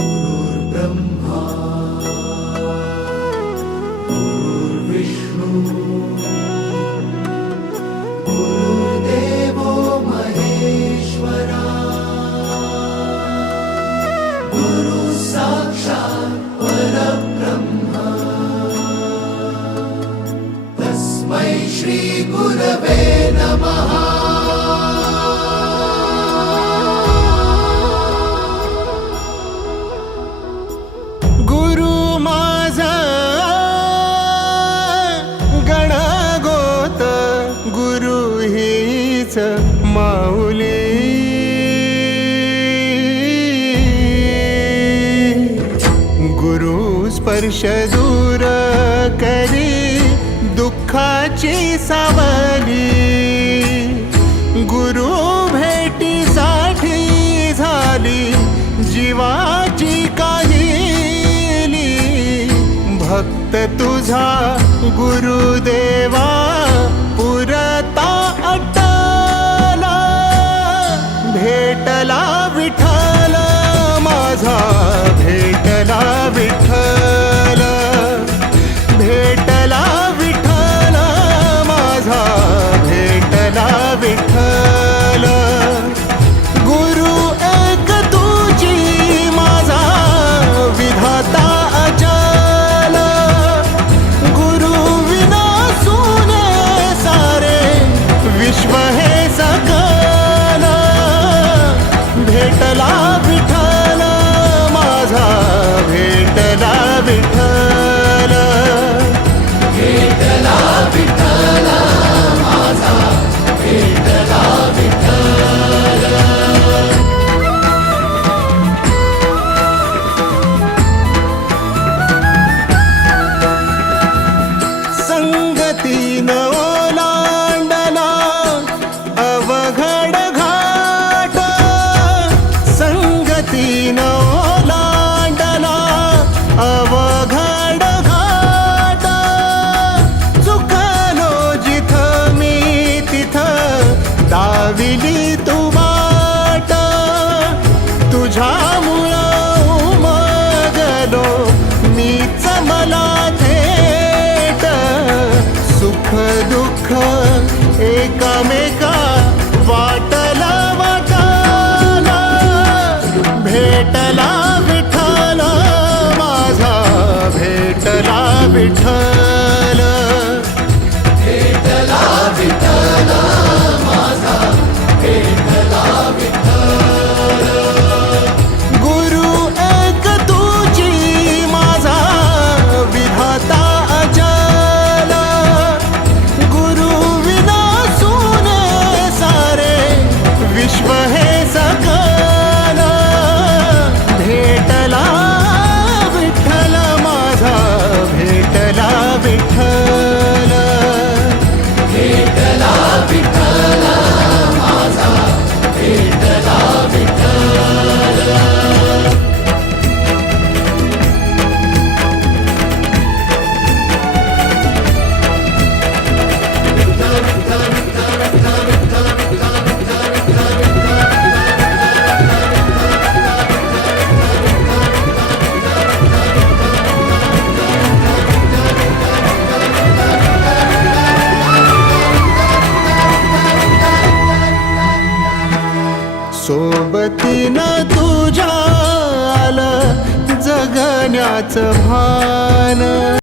गुरुर्ब्रह्मा गुरुर्विष्णू गुरुर्देवो महेश्वरा गुरु साक्षात् परब्रह्म तस्मै श्री गुरवे नमः। माऊली गुरु स्पर्श दूर करी दुःखाची सावली, गुरु भेटीसाठी झाली जीवाची काहिली। भक्त तुझा गुरुदेवा पुरता भेटला विठ्ठल माझा, भेटला विठ्ठल, भेटला विठ्ठल माझा, भेटला विठ्ठल। गुरु एक तुझी माझा विधाता अचल, गुरु विना सुने सारे विश्व हे सकल। भेटला विठ्ठल माझा, भेटला विठ्ठल, भेटला विठ्ठल माझा, भेटला विठ्ठल। संगतीन ओलांडला अवघड घाट, संगतीन ओलांडला अवघड घाट। चुकलो जिथं मी तिथं दाविली तू वाट, तुझ्यामुळं उमगलो मीच मला थेट। सुख दुःख एकामेका वाटला वाटाला, भेटला विठ्ठल माझा, भेटला विठ्ठल, भेटला विठ्ठल माझा, भेटला विठ्ठल। गुरु एक तुझी माझा विधाता अचल, गुरु विना सुने सारे विश्व हे सकल। भेटला विठ्ठल माझा, भेटला विठ्ठल, भेटला विठ्ठल माझा, भेटला विठ्ठल। सोबतीनं तुझ्या आलं जगण्याचं भान।